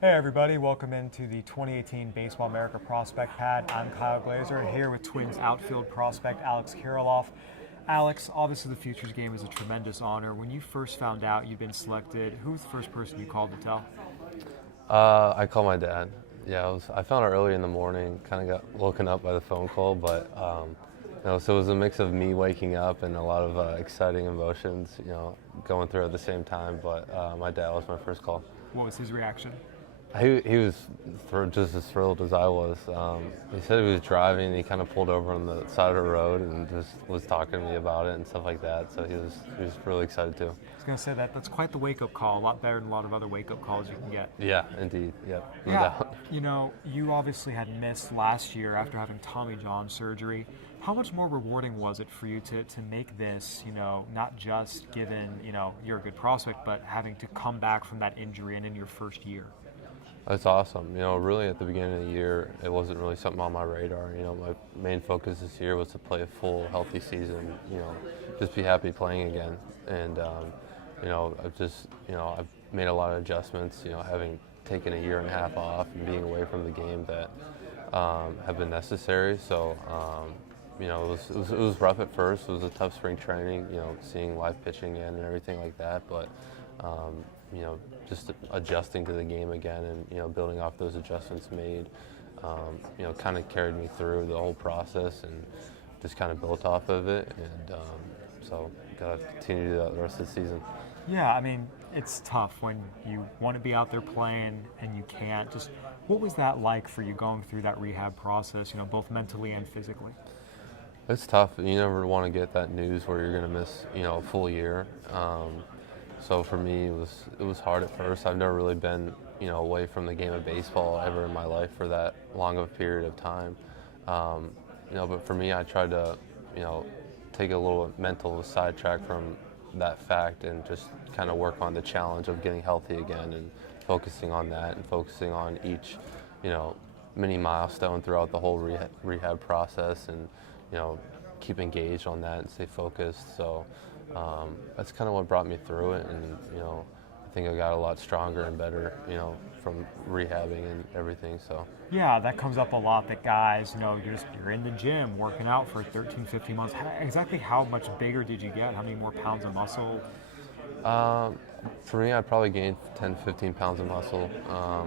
Hey everybody, welcome into the 2018 Baseball America Prospect Pad. I'm Kyle Glaser, here with Twins outfield prospect Alex Kirilloff. Alex, obviously the Futures game is a tremendous honor. When you first found out you'd been selected, who was the first person you called to tell? I called my dad. Yeah, I found out early in the morning. Kind of got woken up by the phone call, but so it was a mix of me waking up and a lot of exciting emotions, going through at the same time. But my dad was my first call. What was his reaction? He was just as thrilled as I was. He said he was driving and he kind of pulled over on the side of the road and just was talking to me about it and stuff like that. So he was really excited too. I was going to say that's quite the wake-up call, a lot better than a lot of other wake-up calls you can get. Yeah, indeed. Yep, no Yeah, doubt. you obviously had missed last year after having Tommy John surgery. How much more rewarding was it for you to make this, not just given, you're a good prospect, but having to come back from that injury and in your first year? That's awesome. Really at the beginning of the year, it wasn't really something on my radar. My main focus this year was to play a full, healthy season. Just be happy playing again. And I've made a lot of adjustments. Having taken a year and a half off and being away from the game that have been necessary. So it was rough at first. It was a tough spring training. Seeing live pitching in and everything like that, but. Just adjusting to the game again and, building off those adjustments made, kind of carried me through the whole process and just kind of built off of it. And so got to continue to do that the rest of the season. Yeah, I mean, it's tough when you want to be out there playing and you can't. Just what was that like for you going through that rehab process, both mentally and physically? It's tough. You never want to get that news where you're going to miss, a full year. So for me, it was hard at first. I've never really been, away from the game of baseball ever in my life for that long of a period of time. But for me, I tried to, take a little mental sidetrack from that fact and just kind of work on the challenge of getting healthy again and focusing on that and focusing on each, mini milestone throughout the whole rehab process and, keep engaged on that and stay focused. So. That's kind of what brought me through it, and I think I got a lot stronger and better, from rehabbing and everything. So yeah, that comes up a lot. That guys, you're in the gym working out for 13, 15 months. Exactly how much bigger did you get? How many more pounds of muscle? For me, I probably gained 10, 15 pounds of muscle. I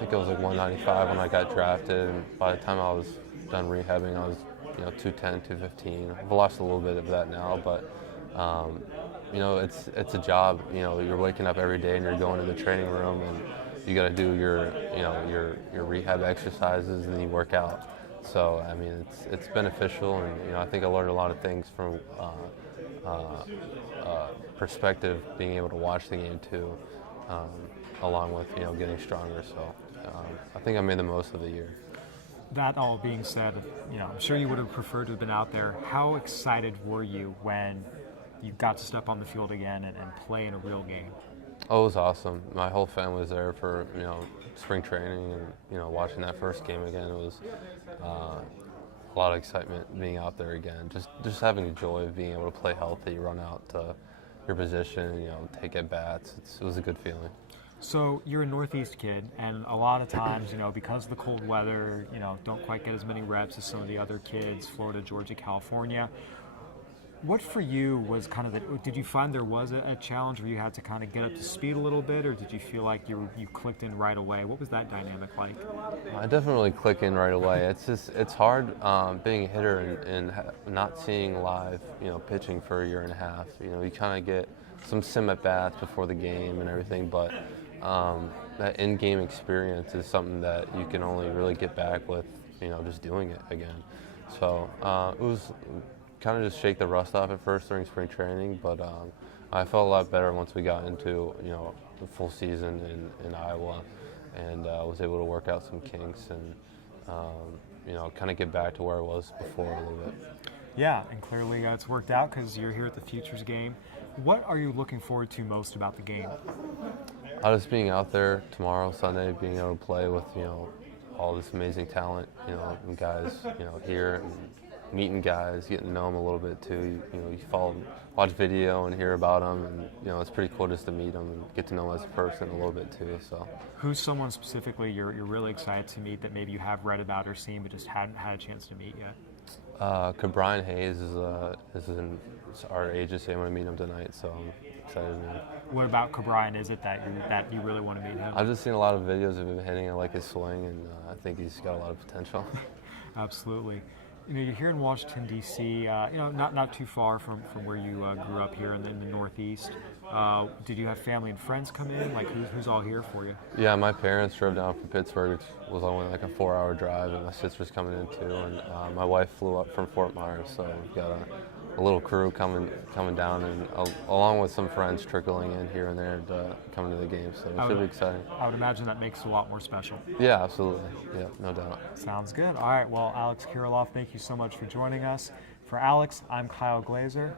think it was like 195 when I got drafted, and by the time I was done rehabbing, I was 210, 215. I've lost a little bit of that now, but. It's a job. You're waking up every day and you're going to the training room and you got to do your rehab exercises and you work out. So I mean, it's beneficial, and I think I learned a lot of things from perspective, being able to watch the game too, along with getting stronger. So I think I made the most of the year. That all being said, I'm sure you would have preferred to have been out there. How excited were you when you got to step on the field again and play in a real game? Oh, it was awesome. My whole family was there for spring training and watching that first game again. It was a lot of excitement being out there again. Just having the joy of being able to play healthy, run out to your position, take at bats. It was a good feeling. So you're a Northeast kid, and a lot of times, because of the cold weather, don't quite get as many reps as some of the other kids, Florida, Georgia, California. What for you was kind of did you find there was a challenge where you had to kind of get up to speed a little bit, or did you feel like you clicked in right away? What was that dynamic like? I definitely click in right away. It's hard being a hitter and not seeing live, pitching for a year and a half. You kind of get some sim at bats before the game and everything, but that in-game experience is something that you can only really get back with, just doing it again. So it was kind of just shake the rust off at first during spring training, but I felt a lot better once we got into the full season in Iowa, and was able to work out some kinks and kind of get back to where I was before a little bit. Yeah, and clearly it's worked out because you're here at the Futures game. What are you looking forward to most about the game? Just being out there tomorrow, Sunday, being able to play with all this amazing talent, and guys here, and meeting guys, getting to know them a little bit too. You watch video and hear about them, and it's pretty cool just to meet them and get to know them as a person a little bit too. So, who's someone specifically you're really excited to meet that maybe you have read about or seen but just hadn't had a chance to meet yet? Brian Hayes is in our agency. I'm going to meet him tonight, so I'm excited to meet him. What about Cabrian is it that you really want to meet him? I've just seen a lot of videos of him hitting. I like his swing, and I think he's got a lot of potential. Absolutely. You're here in Washington, D.C., not too far from where you grew up here in the Northeast. Did you have family and friends come in? Like, who's all here for you? Yeah, my parents drove down from Pittsburgh. It was only like a 4-hour drive, and my sister's coming in too. And my wife flew up from Fort Myers, so we've got a little crew coming down, and along with some friends trickling in here and there to come to the game. So it should be exciting. I would imagine that makes it a lot more special. Yeah, absolutely. Yeah, no doubt. Sounds good. All right. Well, Alex Kirilloff, thank you so much for joining us. For Alex, I'm Kyle Glaser.